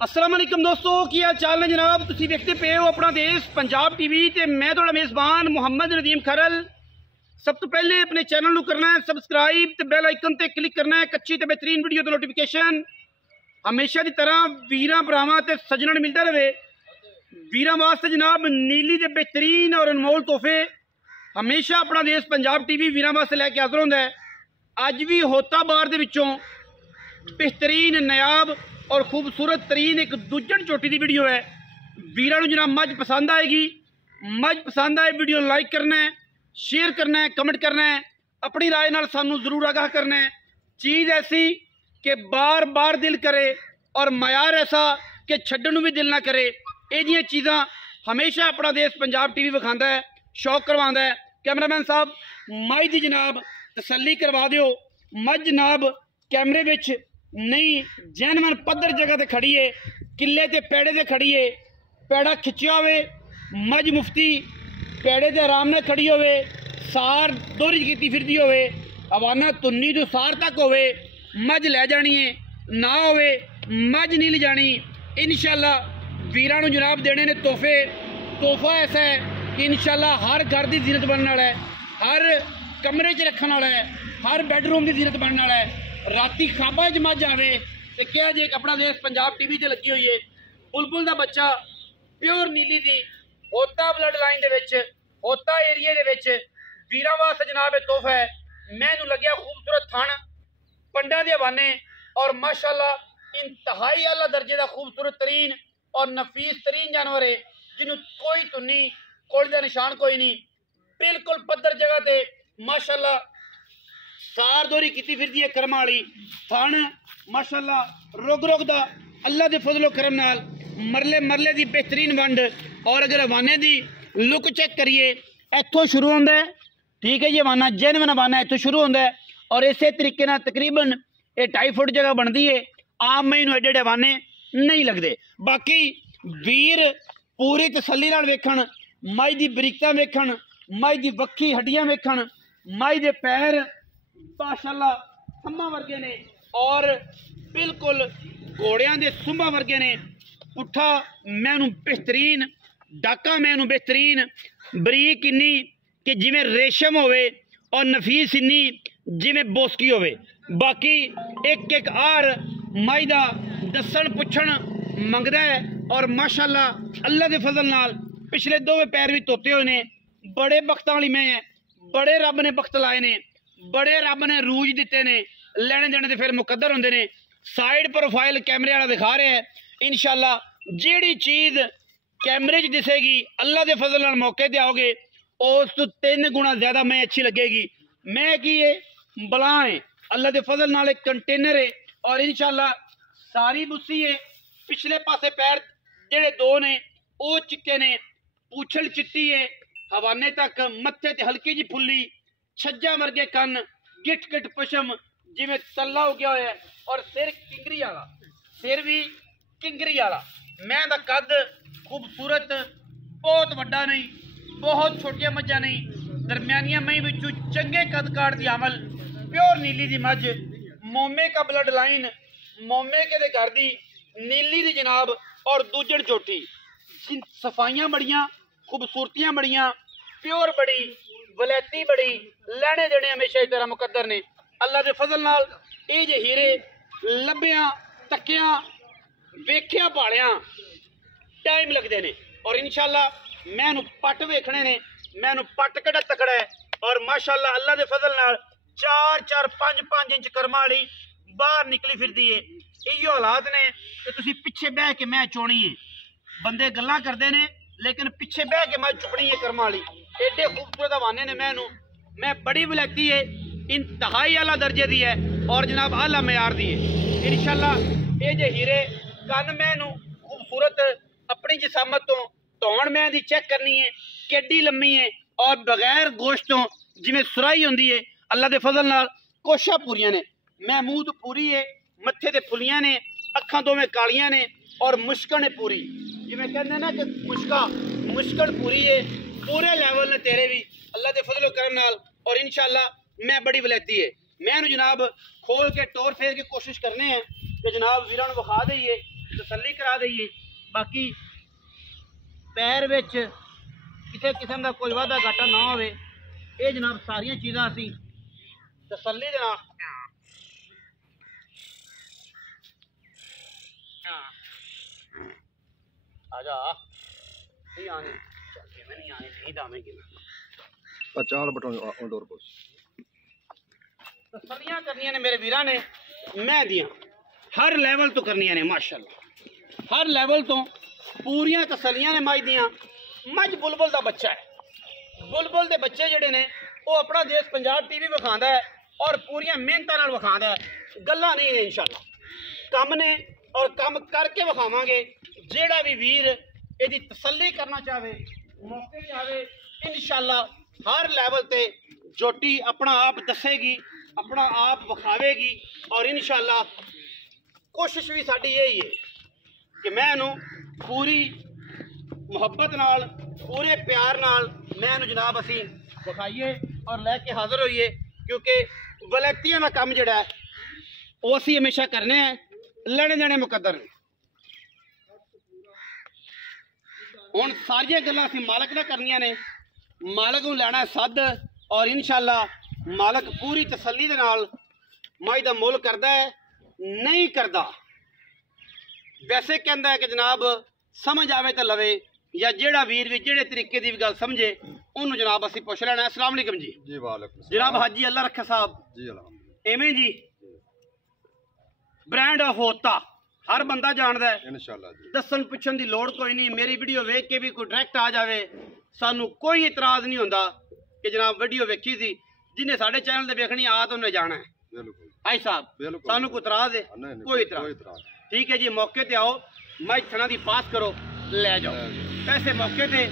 अस्सलाम वालेकुम दोस्तों, की हाल चाल ने जनाब। तुसीं देखते पे हो अपना देश पंजाब टीवी ते मैं तुहाडा मेज़बान मुहम्मद नदीम खरल। सब तो पहले अपने चैनल को करना है सबसक्राइब ते बैल आइकन ते क्लिक करना है कच्ची ते बेहतरीन वीडियो तो नोटिफिकेशन हमेशा की तरह वीरां भरावां ते सज्जणां नूं मिलता रहे। वीरां वास्ते जनाब नीली के बेहतरीन और अनमोल तोहफे हमेशा अपना देश पंजाब टीवी वीरां वास्ते लैके हाज़र होंदा है। अज भी होता बार दे विचों बेहतरीन नायाब और खूबसूरत तरीन एक दुजन चोटी की वीडियो है। वीरां नूं जनाब मज पसंद आएगी, मज पसंद आए वीडियो लाइक करना है, शेयर करना है, कमेंट करना है, अपनी राय नाल सानू जरूर आगाह करना है। चीज़ ऐसी कि बार बार दिल करे और मयार ऐसा कि छड्डण नूं भी दिल ना करे। ये चीज़ां हमेशा अपना देश पंजाब टीवी विखांदा है, शौक करवांदा है। कैमरामैन साहब मज दी जनाब तसल्ली करवा दिओ। मज जनाब कैमरे विच नहीं जैनवन पद्धर जगह ते खड़ी है, किले ते पैड़े ते खड़ी है। पैड़ा खिंचिया होवे, मज मुफ्ती पैड़े ते आराम नाल खड़ी होवे, सार दोहरी कीती फिरदी होवे, हवाना तुन्नी तो सार तक होवे, मज लै जानी है ना होवे मज नहीं ले जानी। इंशाअल्लाह वीरां नूं जनाब देने ने तोहफे। तोहफा ऐसा है कि इंशाअल्लाह हर घर की जीनत बनने वाला है, हर कमरे च रखने वाला है, हर बेडरूम की जीनत बनने वाला है। राती खाबा च मज आवे तो क्या जे अपना देश पंजाब टीवी ते लगी हुई है। बुलबुल का बच्चा प्योर नीली दी होता ब्लड लाइन दे होता एरिए दे वीरां वास्ते जनाब तोहफा है। मैनू लग्या खूबसूरत थण पंडा दे हवाने और माशाअल्लाह इंतहाई आला दर्जे का खूबसूरत तरीन और नफीस तरीन जानवर है, जिन्हों कोई तुन्नी कोड़ी का निशान कोई नहीं, बिल्कुल पद्धर जगह ते माशाअल्लाह सार दोहरी की फिरदी है। करम वाली थण माशाअल्लाह रुग रुग दा अल्लाह के फजलो करम नाल मरले मरले की बेहतरीन वंड। और अगर हवाने की लुक चेक करिए इत्थों शुरू होंदा है, ठीक है जी, हवाना जेनवन हवाना इत्थों शुरू होंदा है और इस तरीके नाल तकरीबन ये 2.5 फुट जगह बनती है। आम मई नूं एडे हवाने नहीं लगते। बाकी वीर पूरी तसल्ली नाल वेखण, मई की बरीकता वेखण, मई की वक्खी हड्डियां वेखण, मई के पैर माशाअल्लाह थम्मा वर्गे ने और बिल्कुल घोड़ियां दे सुंभा वर्गे ने। पुट्ठा मैनू बेहतरीन, डाका मैनू बेहतरीन, बरीक इन्नी कि जिमें रेशम होवे और नफीस इन्नी जिमें बोसकी होवे। बाकी एक एक आर माई दा दसन पुछण मंगदा है और माशाअल्लाह अल्लाह के फजल नाल पिछले दोवें पैर भी धोते हुए ने। बड़े बख्तां वाली मैं है, बड़े रब ने बख्त लाए ने, बड़े रब ने रूज दिते ने। लेने देने तो फिर मुकद्दर होंदे ने। साइड प्रोफाइल कैमरे वाला दिखा रहे हैं। इंशाअल्लाह जिहड़ी चीज़ कैमरे च दिसेगी अल्लाह के फजल नाल मौके ते आओगे उस तो 3 गुणा ज़्यादा मैं अच्छी लगेगी। मैं की है बला है अल्लाह के फजल नाल एक कंटेनर है और इंशाअल्लाह सारी बुस्सी है। पिछले पासे पैर जेड़े 2 ने वो चिट्टे ने, पूछल चिट्टी है, हवाने तक मत्थे ते हल्की जी फुल्ली, छज्जा वर्गे कन, गिट गिट पशम जिमें तला हो गया है और सिर किंगरी वाला, सिर भी किंगरी वाला। मैं दा कद खूबसूरत, बहुत वड्डा नहीं, बहुत छोटिया मज्जा नहीं, दरम्यानिया मई विचों चंगे कद काट दी अमल, प्योर नीली दी मज, मोमे का ब्लड लाइन, मोमे के दे घर दी नीली दी जनाब और दूजड़ चोटी। सफाइयां बड़ियां, खूबसूरतियां बड़ियां, प्योर बड़ी, वलैती बड़ी, लैने देने हमेशा इस तरह मुकद्दर ने। अल्लाह के फजल नाल ये जे हीरे लभ्या तकिया वेख्या भालिया टाइम लगते ने और इंशाअल्लाह मैनू पट वेखने ने। मैनू पट कड़ा तकड़ा है और माशाअल्लाह अल्लाह के फजल नाल 4-4, 5-5 इंच कर्मा वाली बाहर निकली फिरदी है। इहो हालात ने कि तुसीं पिछे बह के मैं चोनी है। बंदे गल्लां करदे ने लेकिन पिछे बह के मैं चुकनी है कर्मा वाली। एडे खूबसूरत हवाने ने मैनू, मैं बड़ी वलैती है, इंतहाई आला दर्जे दी है और जनाब आला मयार दी है। इंशाअल्लाह ये जे हीरे कन मैनू खूबसूरत अपनी जिसामत तो धौण मैं दी चेक करनी है केडी लम्मी है और बगैर गोश्त तो जिमें सुराई होंदी है। अल्लाह के फजल नाल कोशा पूरियां ने, मैं मूँह तो पूरी है, मत्थे ते फुलियां ने, अखां दोवें कालियां ने और मुश्कन है पूरी। जिमें कहते ना कि मुश्कल पूरी है, पूरे लेवल ने तेरे भी अल्लाह के फजलो करम नाल और इंशाअल्लाह मैं बड़ी वलैती है। मैं जनाब खोल के टोर फेर की कोशिश करने हैं कि जनाब वीरां नूं विखा दईए तसल्ली करा दईए। बाकी पैर विच किसी किस्म का कोई वाधा घाटा ना होवे। ये जनाब सारिया चीज़ां असीं तसल्ली दे नाल आजा नहीं आने मैं नहीं आने नहीं दामेंगे चाल बटन डोर पोस तसल्लियां करनियां ने मेरे वीरां ने मैं दियां हर लेवल तो करनियां ने माशाअल्लाह हर लेवल तो पूरियां तसल्लियां ने मज दियां। मज बुलबुल दा बच्चा है। बुलबुल दे बच्चे जिहड़े ने वो अपना देश पंजाब टीवी विखांदा है और पूरियां मेहनतां नाल विखांदा है। गल्लां नहीं ने इंशाअल्लाह कम ने और कम करके विखावांगे। जेड़ा भी वीर इहदी तसल्ली करना चाहे मौके ते आवे इंशाअल्लाह हर लेवल ते जोटी अपना आप दसेगी अपना आप विखावेगी और इंशाअल्लाह कोशिश भी साडी यही है कि मैं इहनूं पूरी मुहब्बत नाल पूरे प्यार नाल मैं इहनूं जनाब असीं विखाईए और लैके हाज़र होईए क्योंकि वलैतियां दा काम जिहड़ा है वो असीं हमेशा करने हैं। लड़े देने मुकद्दर ने। हुण सारियां गल्लां असीं मालक दा करनियां ने। मालक नूं लैना सद और इंशाअल्लाह मालक पूरी तसल्ली दे नाल मज दा मुल करदा है नहीं करदा। वैसे कहता है कि जनाब समझ आवे तो लवे या जेड़ा वीर भी जेड़े तरीके की भी गल समझे उन्होंने जनाब असीं पुछ लेना। अस्सलाम वालेकुम जी। जी वालेकुम जनाब हाजी अल्लाह रखे साहब जी अल्हम्दुलिल्लाह एवें जी ब्रांड ऑफ होता हर बंदा जानदा है इंशाअल्लाह जी। दसन पुछन की लोड़ कोई नहीं। मेरी वीडियो वेख के भी कोई डायरेक्ट आ जाए सानू कोई इतराज़ नहीं होंदा कि जनाब वीडियो वेखी सी जिन्हें साढ़े चैनल ते वेखनी आ तो उन्हें जाना है। बिल्कुल भाई साहब सानू कोई इतराज़ है? कोई इतराज़। ठीक है जी मौके ते आओ मैं थना दी पास करो ले जाओ पैसे मौके ते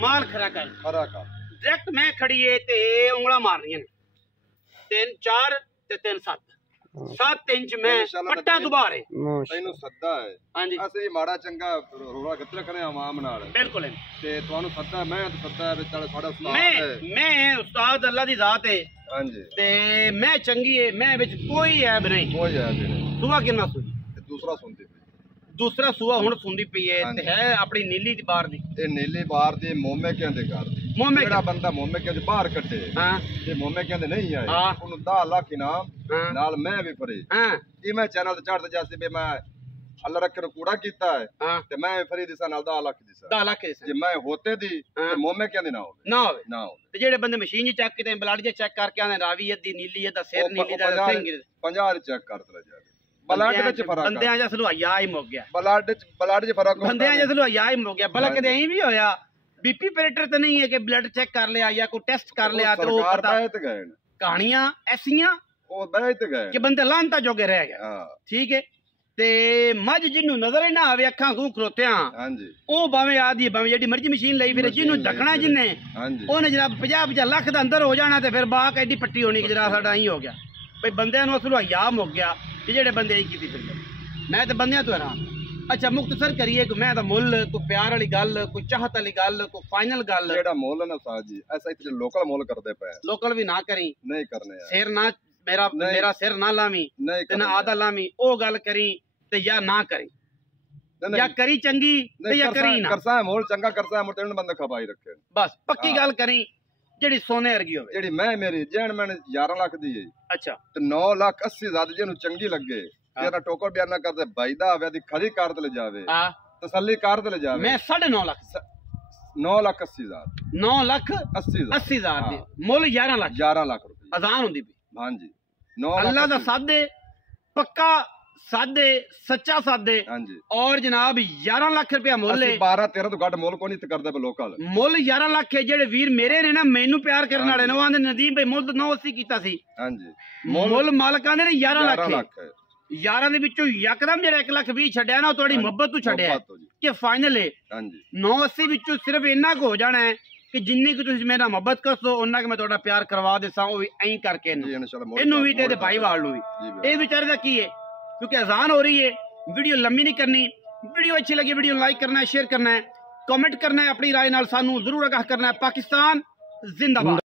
माल खरा कर डायरेक्ट मैं खड़ी है ते उंगला मारनियां ने 3 4 ते 3 7 7 इंच में पट्टा दुबारे तैनू सद्दा है। हां जी असि माड़ा चंगा रोड़ा गत्तर करे आवाम नाल बिल्कुल ते तुहानू सद्दा मैं तो सद्दा है विच साडा उस्ताद है। मैं उस्ताद अल्लाह दी जात है। हां जी ते मैं चंगी है मैं विच कोई ऐब नहीं। कोई ऐब नहीं। सुबह कितना सुई दूसरा सुनती दूसरा सुआ हुण सुंदी पई है ते है अपनी नीली दी बार दी ए नीली बार दी मोमे कहंदे कर दी जेड़ा बंदा मोमे कहंदे बाहर कटे हां ये मोमे कहंदे नहीं आए उन्हें 10 लाख इनाम नाल मैं भी फ्री हां ये मैं चैनल ते चढ़दा जासी बे मैं अल्लाह रखे कूड़ा कीता है ते मैं फ्री दिसा नाल 10 लाख दिसा 10 लाख दिसा जे मैं होते दी ते मोमे कहंदे ना होवे ते जेड़े बंदे मशीन च चेक कीते ब्लड च चेक करके आंदे रावी अद्धी नीली अद्धा सिर नीली दा सिंग 50 चेक करते जावे ब्लड विच फर्क बंदियां च सलवाया ही मुक गया ब्लड च फर्क बंदियां च सलवाया ही मुक गया। भला कदे ऐ भी होया बीपी ऑपरेटर तो नहीं है कि ब्लड चेक कर लिया या कोई टेस्ट कर लिया तो वो पता कहानियां ऐसियां ओ बैठ गए कि बंदे लानता जोगे रह गए। ठीक है ते मझ जिन्नू नजर ही ना आवे अखां सूं खरोत्या हां जी ओ भावें आदी भावें जेडी मर्जी मशीन लई फिर जिन्नू ढकना जिन्ने ओने जनाब 50 लाख दा अंदर हो जाना ते फिर बाक एडी पट्टी होनी कि जनाब साडा ही हो गया भाई बंदियां नूं सलवाया मुक गया कि जेड़े बंदे ही कीती फिर मैं तो बंदियां तो हैरान। अच्छा मुख्तसर करिए कि मैं तो मुल कोई प्यार वाली गल कोई चाहत वाली गल कोई फाइनल गल जेड़ा मोल है ना साहब जी ऐसा इतने लोकल मोल करदे पे लोकल भी ना करी नहीं करने यार सिर ना मेरा सिर ना लावी ते ना आधा लावी ओ गल करी ते या ना करी या करी चंगी ते या करी ना करसा है मोल चंगा करसा है मुर्ते बंदे खपाई रखे बस पक्की गल करी जेड़ी सोने वर्गी होवे जेड़ी मैं मेरी जैन मैंने 11 लाख दी है। अच्छा तो 9 लाख 80 हजार जेनु चंगी लगे तेरा टोकर बयान ना करदे भाई दा आवे दी खरी कार ते ले जावे हां तसल्ली कार ते ले जावे मैं 9.5 लाख 9 लाख 80 हजार 9 लाख 80 हजार दी मुल 11 लाख रुपए अजान हुंदी पई हां जी 9 अल्लाह दा सादे पक्का सादे सच्चा सादे हां जी और जनाब 11 लाख रुपया मुल है 12 13 तो घट मुल को नहीं करदे पे लोकल मुल 11 लाख है जेड़े वीर मेरे ने ना मैनू प्यार करने वाले ने आंदे नदीम भाई मुल 980 कीता सी हां जी मुल मालकां ने 11 लाख है 11 ਦੇ ਵਿੱਚੋਂ ਯਕਦਮ ਜਿਹੜਾ 1 ਲੱਖ 20 ਛੱਡਿਆ ਨਾ ਉਹ ਤੁਹਾਡੀ ਮੁਹੱਬਤ ਤੋਂ ਛੱਡਿਆ ਕਿ ਫਾਈਨਲ ਹੈ ਹਾਂਜੀ 980 ਵਿੱਚੋਂ ਸਿਰਫ ਇੰਨਾ ਕੁ ਹੋ ਜਾਣਾ ਹੈ ਕਿ ਜਿੰਨੀ ਕੁ ਤੁਸੀਂ ਮੇਰਾ ਮੁਹੱਬਤ ਕਰਸੋ ਉਹਨਾਂ ਕਿ ਮੈਂ ਤੁਹਾਡਾ ਪਿਆਰ ਕਰਵਾ ਦੇਸਾਂ ਉਹ ਵੀ ਐਂ ਕਰਕੇ ਇਹਨੂੰ ਵੀ ਤੇ ਇਹਦੇ ਭਾਈ ਵਾਲ ਨੂੰ ਵੀ ਇਹ ਵਿਚਾਰੇ ਦਾ ਕੀ ਹੈ क्योंकि अजान हो रही है वीडियो लंबी नहीं करनी वीडियो अच्छी लगी वीडियो लाइक करना है शेयर करना है कमेंट करना है अपनी राय नाल सानू जरूर आगाह करना है। पाकिस्तान जिंदाबाद।